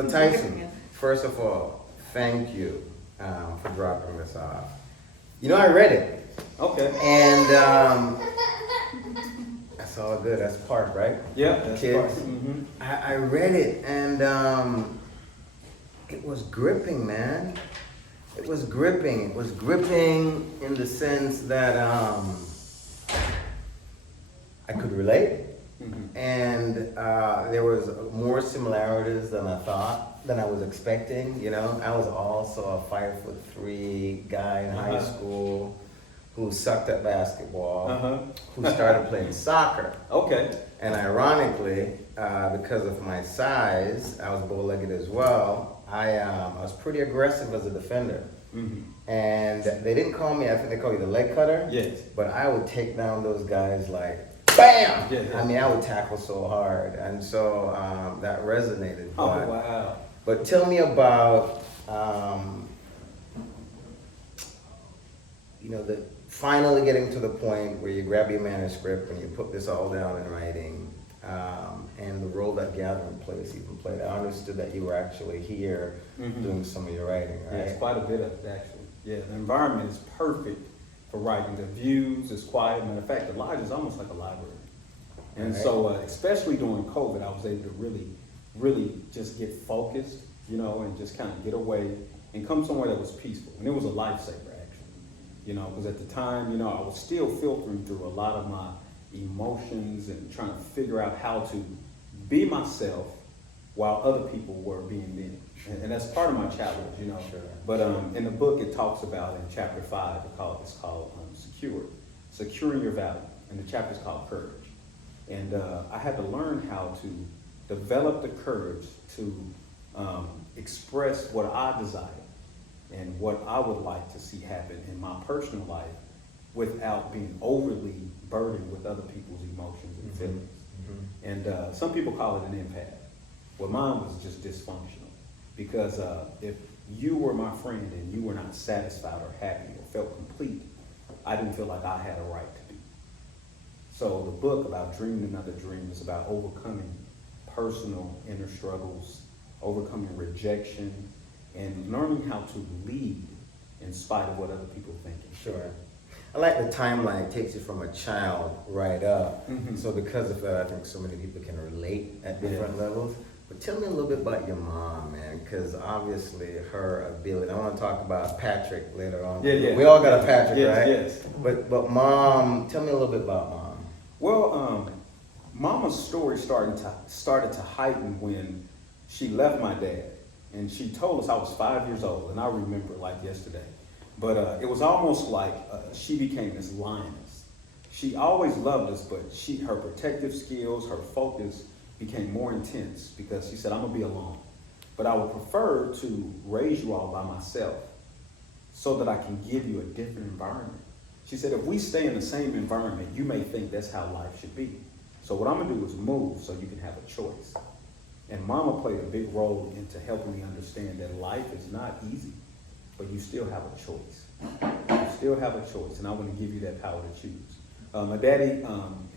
So Tyson, first of all, thank you for dropping this off. You know, I read it. Okay. And that's all good. That's part, right? Yeah, that's Kids. part. Mm-hmm. I read it and it was gripping, man. It was gripping. It was gripping in the sense that I could relate. Mm-hmm. And there was more similarities than I thought, than I was expecting. You know, I was also a 5'3" guy in high school who sucked at basketball, who started playing soccer. Okay. And ironically, because of my size, I was bow-legged as well. I was pretty aggressive as a defender. Mm-hmm. And they didn't call me, I think they call you the leg cutter. Yes. But I would take down those guys like, bam! Yeah. I mean, I would tackle so hard. And so that resonated. Oh, wow. But tell me about, you know, finally getting to the point where you grab your manuscript and you put this all down in writing, and the role that Gathering Place even played. I understood that you were actually here doing some of your writing, right? Yeah, it's quite a bit of it, actually. Yeah, the environment is perfect for writing. The views is quiet. Matter of fact, the lodge is almost like a library. And so, especially during COVID, I was able to really just get focused, you know, and just kind of get away and come somewhere that was peaceful. And it was a lifesaver, actually, you know, because at the time, you know, I was still filtering through a lot of my emotions and trying to figure out how to be myself while other people were being them. And that's part of my challenge, you know. Sure. But in the book, it talks about in chapter 5, it's called Securing Your Value. And the chapter is called Courage. And I had to learn how to develop the courage to express what I desire and what I would like to see happen in my personal life without being overly burdened with other people's emotions and feelings. And some people call it an empath. Well, mine was just dysfunctional because if you were my friend and you were not satisfied or happy or felt complete, I didn't feel like I had a right to be. So the book about Dreaming Another Dream is about overcoming personal inner struggles, overcoming rejection, and learning how to lead in spite of what other people are thinking. Sure. I like the timeline. It takes you from a child right up. So because of that, I think so many people can relate at different levels. But tell me a little bit about your mom, man, because obviously her ability. I want to talk about Patrick later on. Yeah. We all got a Patrick, right? Yes. But mom, tell me a little bit about mom. Well, Mama's story started to heighten when she left my dad, and she told us I was 5 years old, and I remember it like yesterday. But it was almost like she became this lioness. She always loved us, but her protective skills, her focus became more intense because she said, I'm gonna be alone. But I would prefer to raise you all by myself so that I can give you a different environment. She said, if we stay in the same environment, you may think that's how life should be. So what I'm gonna do is move so you can have a choice. And Mama played a big role into helping me understand that life is not easy, but you still have a choice. You still have a choice, and I want to give you that power to choose. My daddy,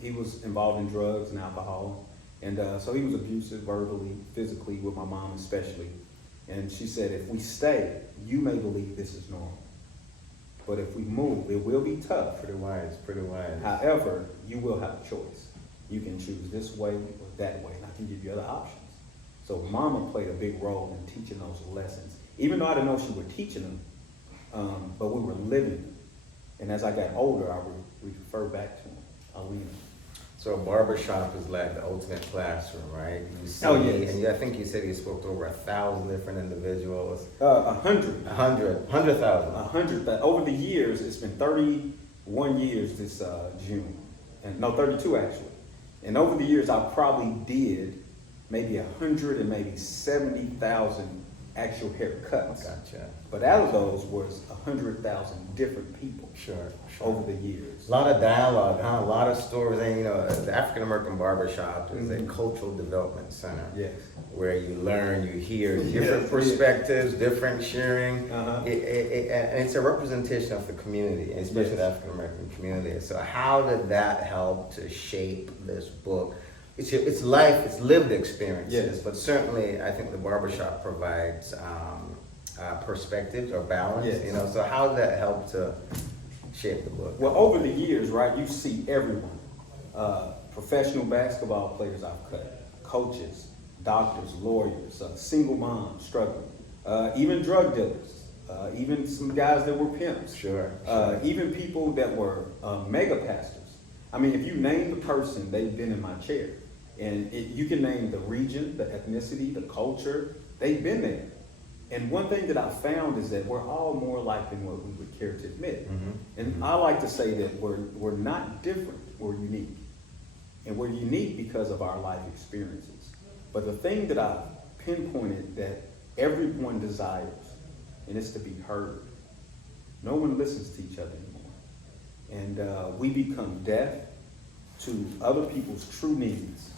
he was involved in drugs and alcohol, and so he was abusive verbally, physically, with my mom especially. And she said, if we stay, you may believe this is normal. But if we move, it will be tough. Pretty wise. However, you will have a choice. You can choose this way or that way, and I can give you other options. So Mama played a big role in teaching those lessons, even though I didn't know she was teaching them, but we were living them. And as I got older, I would refer back to them. Alina. So a barbershop is like the ultimate classroom, right? You see, yes. And I think you said you spoke to over 1,000 different individuals. 100. 100,000. 100. Over the years, it's been 31 years this June. And no, 32 actually. And over the years, I probably did maybe 100 and maybe 70,000 actual haircuts. Gotcha. But out of those was 100,000 different people. Sure. Over the years. A lot of dialogue, huh? A lot of stories. And you know, the African American Barbershop is a cultural development center. Yes. Where you learn, you hear different perspectives, different sharing. Uh-huh. And it's a representation of the community, especially the African American community. So how did that help to shape this book? it's life, it's lived experiences, Yes. but certainly I think the barbershop provides perspectives or balance, Yes. you know, so how does that help to shape the book? Well, over the years, right, you see everyone. Professional basketball players I've cut, coaches, doctors, lawyers, single moms struggling, even drug dealers, even some guys that were pimps. Sure. Even people that were mega pastors. I mean, if you name the person, they've been in my chair. And you can name the region, the ethnicity, the culture, they've been there. And one thing that I found is that we're all more alike than what we would care to admit. Mm-hmm. And I like to say that we're not different, we're unique. And we're unique because of our life experiences. But the thing that I've pinpointed that everyone desires, and it's to be heard. No one listens to each other anymore. And we become deaf to other people's true needs.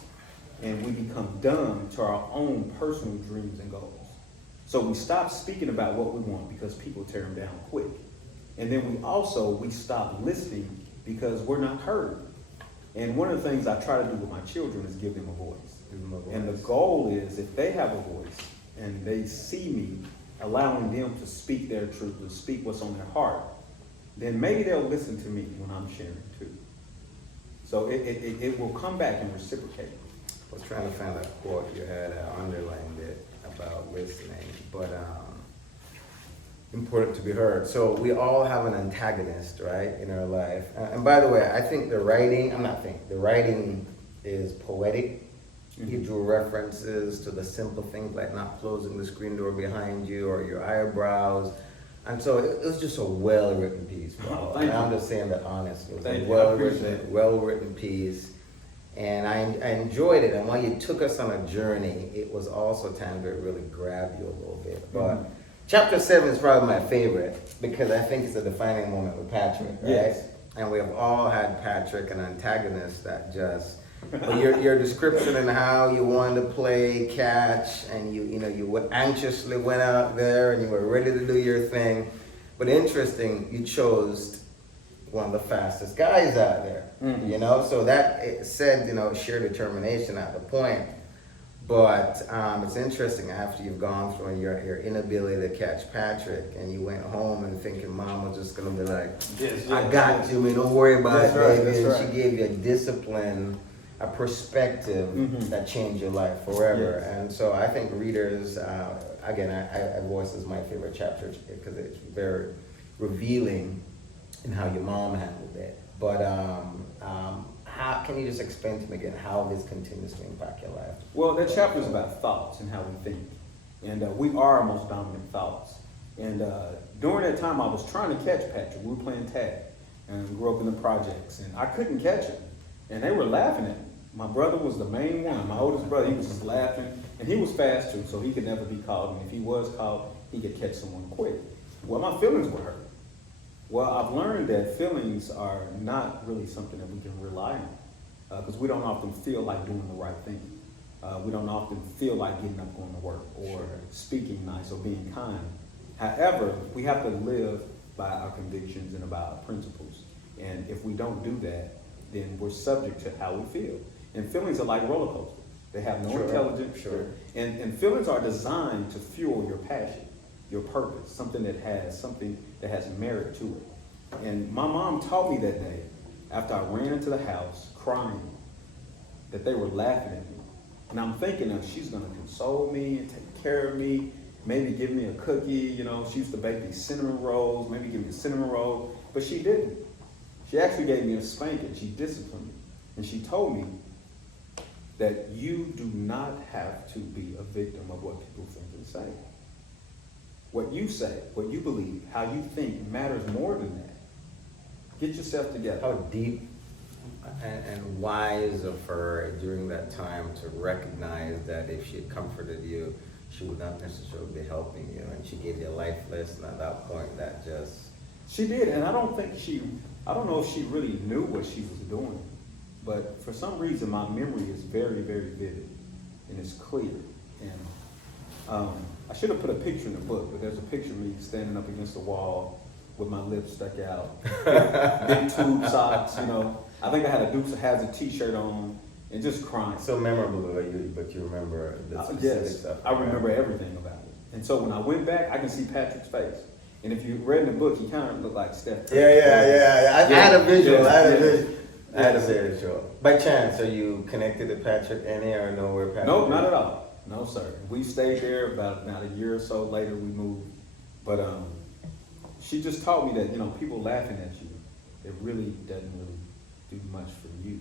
And we become dumb to our own personal dreams and goals. So we stop speaking about what we want because people tear them down quick. And then we stop listening because we're not heard. And one of the things I try to do with my children is give them a voice. And the goal is if they have a voice and they see me allowing them to speak their truth, to speak what's on their heart, then maybe they'll listen to me when I'm sharing too. So it will come back and reciprocate. I was trying to find a quote you had underlined it about listening, but important to be heard. So we all have an antagonist, right, in our life. And by the way, I think the writing is poetic. Mm-hmm. He drew references to the simple things like not closing the screen door behind you or your eyebrows. And so it was just a well-written piece, bro. Thank And I'm you. just saying that honestly. It was Thank a you. I appreciate it. well-written piece. And I enjoyed it. And while you took us on a journey, it was also time to really grab you a little bit. But chapter 7 is probably my favorite because I think it's a defining moment with Patrick, right? Yes. And we have all had Patrick, an antagonist that just, but your description and how you wanted to play catch and you anxiously went out there and you were ready to do your thing. But interesting, you chose one of the fastest guys out there, you know? So that it said, sheer determination at the point. But it's interesting after you've gone through your inability to catch Patrick and you went home and thinking mom was just going to be like, Yes, I got you, man, don't worry about That's it, right, baby. that's And right. she gave you a discipline, a perspective that changed your life forever. Yes. And so I think readers, again, I voice is my favorite chapter because it's very revealing in how your mom handled it. But how can you just explain to me again how this continues to impact your life? Well, that chapter is about thoughts and how we think. And we are our most dominant thoughts. And during that time, I was trying to catch Patrick. We were playing tag. And we grew up in the projects. And I couldn't catch him. And they were laughing at me. My brother was the main one. My oldest brother, he was just laughing. And he was fast too, so he could never be caught. And if he was caught, he could catch someone quick. Well, my feelings were hurt. Well, I've learned that feelings are not really something that we can rely on because we don't often feel like doing the right thing. We don't often feel like getting up going to work or speaking nice or being kind. However, we have to live by our convictions and by our principles. And if we don't do that, then we're subject to how we feel. And feelings are like roller coasters. They have no intelligence. Sure. And feelings are designed to fuel your passion, your purpose, something that has merit to it. And my mom taught me that day, after I ran into the house crying, that they were laughing at me. And I'm thinking of she's gonna console me and take care of me, maybe give me a cookie, she used to bake these cinnamon rolls, maybe give me a cinnamon roll, but she didn't. She actually gave me a spanking, she disciplined me. And she told me that you do not have to be a victim of what people think and say. What you say, what you believe, how you think matters more than that. Get yourself together. How deep and wise of her during that time to recognize that if she had comforted you, she would not necessarily be helping you. And she gave you a life lesson at that point that just... She did, and I don't know if she really knew what she was doing. But for some reason, my memory is very, very vivid, and it's clear. And I should have put a picture in the book, but there's a picture of me standing up against the wall with my lips stuck out, big tube socks, I think I had a Dukes of Hazzard t-shirt on, and just crying. So memorable, but you remember the specific Yes, stuff. I remember everything about it. And so when I went back, I can see Patrick's face. And if you read in the book, he kind of looked like Steph Curry. Yeah. I had a visual. Yeah, I had a yeah. visual. I had a visual. By chance, are you connected to Patrick any or know where Patrick No, is? not at all. No, sir. We stayed there about a year or so later. We moved, but she just taught me that people laughing at you, it really doesn't really do much for you.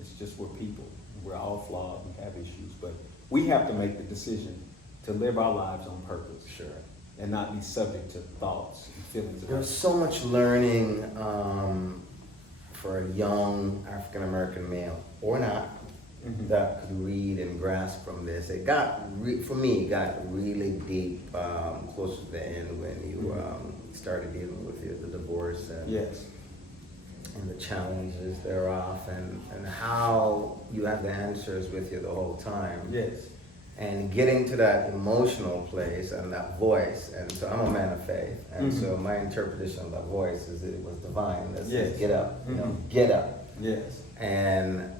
It's just we're people. We're all flawed. We have issues, but we have to make the decision to live our lives on purpose. Sure. And not be subject to thoughts and feelings. There's so much learning for a young African American male, or not, that could read and grasp from this. It got, for me, it got really deep close to the end when you started dealing with the divorce and, Yes. and the challenges thereof, and how you have the answers with you the whole time. Yes. And getting to that emotional place and that voice, and so I'm a man of faith, and so my interpretation of that voice is that it was divine. That says, Yes. get up, get up. Yes. And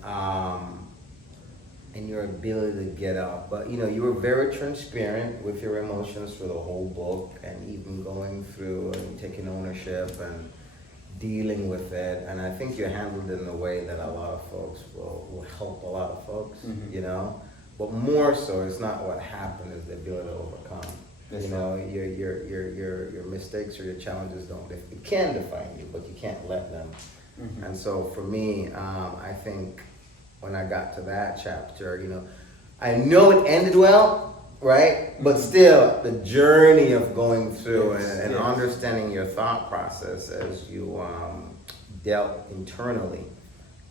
your ability to get up. But you were very transparent with your emotions for the whole book, and even going through and taking ownership and dealing with it. And I think you handled it in a way that a lot of folks will help a lot of folks, But more so, it's not what happened, it's the ability to overcome. That's Your mistakes or your challenges it can define you, but you can't let them. And so for me, I think when I got to that chapter, I know it ended well, right? But still, the journey of going through and understanding your thought process as you dealt internally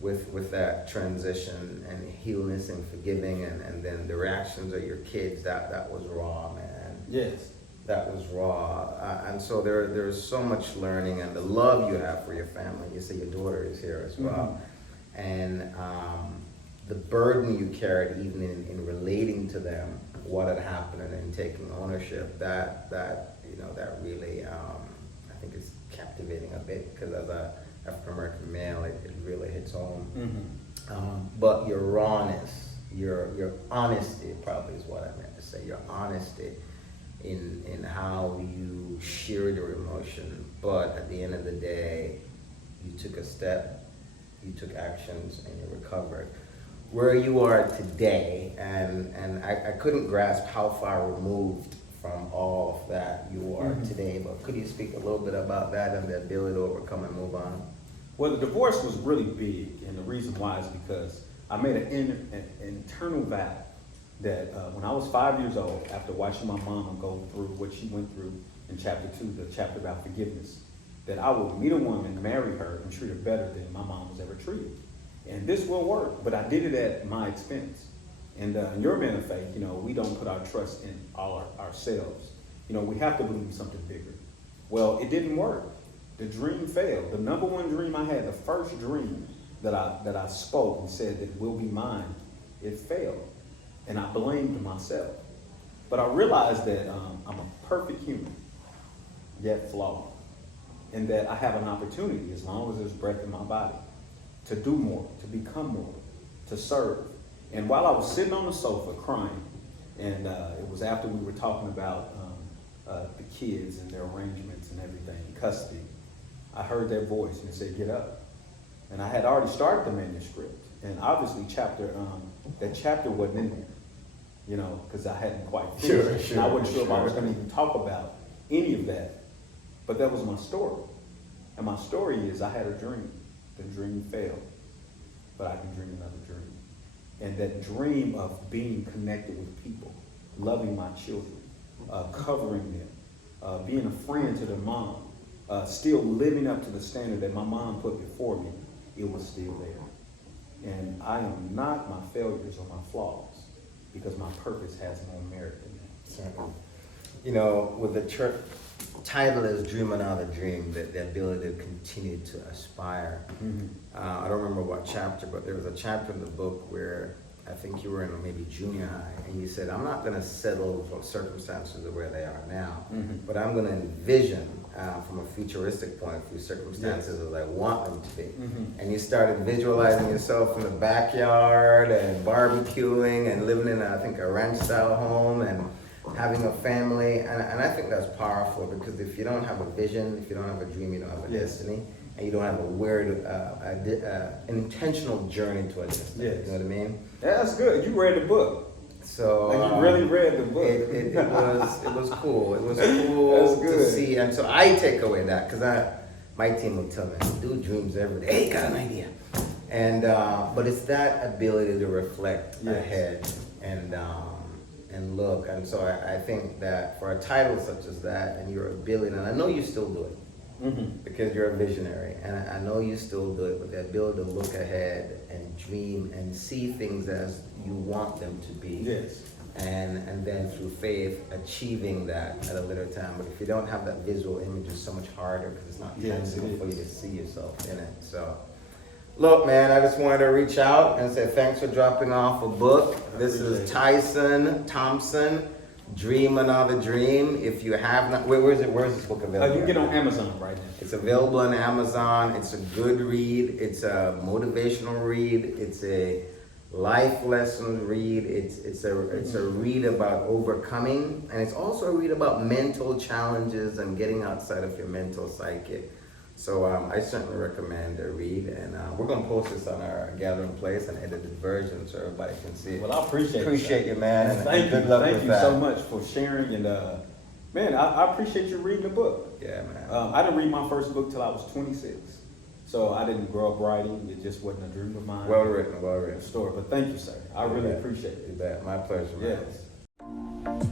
with that transition and healness and forgiving, and then the reactions of your kids, that was raw, man. Yes. That was raw. And so there's so much learning, and the love you have for your family. You say your daughter is here as well. And the burden you carried even in relating to them, what had happened, and then taking ownership, that really, I think it's captivating a bit, because as a African American male, it really hits home. But your rawness, your honesty probably is what I meant to say. Your honesty in how you shared your emotion, but at the end of the day, you took a step, you took actions, and you recovered. Where you are today, and I couldn't grasp how far removed from all of that you are today, but could you speak a little bit about that and the ability to overcome and move on? Well, the divorce was really big, and the reason why is because I made an internal vow that when I was 5 years old, after watching my mom go through what she went through in chapter 2, the chapter about forgiveness, that I would meet a woman, marry her, and treat her better than my mom was ever treated. And this will work, but I did it at my expense. And you're a man of faith, we don't put our trust in ourselves. We have to believe in something bigger. Well, it didn't work. The dream failed. The number one dream I had, the first dream that I spoke and said that will be mine, it failed. And I blamed myself. But I realized that I'm a perfect human, yet flawed. And that I have an opportunity, as long as there's breath in my body, to do more, to become more, to serve. And while I was sitting on the sofa crying, and it was after we were talking about the kids and their arrangements and everything, custody, I heard that voice and it said, get up. And I had already started the manuscript. And obviously that chapter wasn't in there, because I hadn't quite finished. Sure, and I wasn't sure if I was going to even talk about any of that. But that was my story. And my story is I had a dream. The dream failed, but I can dream another dream. And that dream of being connected with people, loving my children, covering them, being a friend to their mom, still living up to the standard that my mom put before me, it was still there. And I am not my failures or my flaws, because my purpose has more merit than that. Certainly. With the church title is Dream Another Dream, the ability to continue to aspire. I don't remember what chapter, but there was a chapter in the book where I think you were in maybe junior high, and you said, I'm not gonna settle for circumstances of where they are now, but I'm gonna envision from a futuristic point of view circumstances as I want them to be. And you started visualizing yourself in the backyard and barbecuing and living in, I think, a ranch style home and having a family. And I think that's powerful, because if you don't have a vision, if you don't have a dream, you don't have a destiny. And you don't have a weird, an intentional journey to a destiny. You know what I mean? Yeah, that's good. You read the book. So like you really read the book. It was cool. It was cool to see, and so I take away that, because my team will tell me, "Dude dreams every day. Hey, got an idea." And but it's that ability to reflect ahead and look. And so I think that for a title such as that, and your ability, and I know you still do it. Because you're a visionary, and I know you still do it, with the ability to look ahead and dream and see things as you want them to be. Yes. And then through faith, achieving that at a later time. But if you don't have that visual image, it's so much harder, because it's not tangible for you to see yourself in it. So, look, man, I just wanted to reach out and say thanks for dropping off a book. This is Tyson, Thompson, Dream Another Dream. If you have not, where's this book available? You can get on Amazon right now. It's available on Amazon. It's a good read. It's a motivational read. It's a life lesson read. It's a read about overcoming, and it's also a read about mental challenges and getting outside of your mental psyche. So I certainly recommend a read, and we're gonna post this on our Gathering Place, an edited version, so everybody can see it. Well, I appreciate you, man. And thank you. Good luck Thank with you that. so much for sharing, and man, I appreciate you reading the book. Yeah, man. I didn't read my first book till I was 26, so I didn't grow up writing. It just wasn't a dream of mine. Well written. Story, but thank you, sir. I really appreciate it. You bet. My pleasure, man. Yes.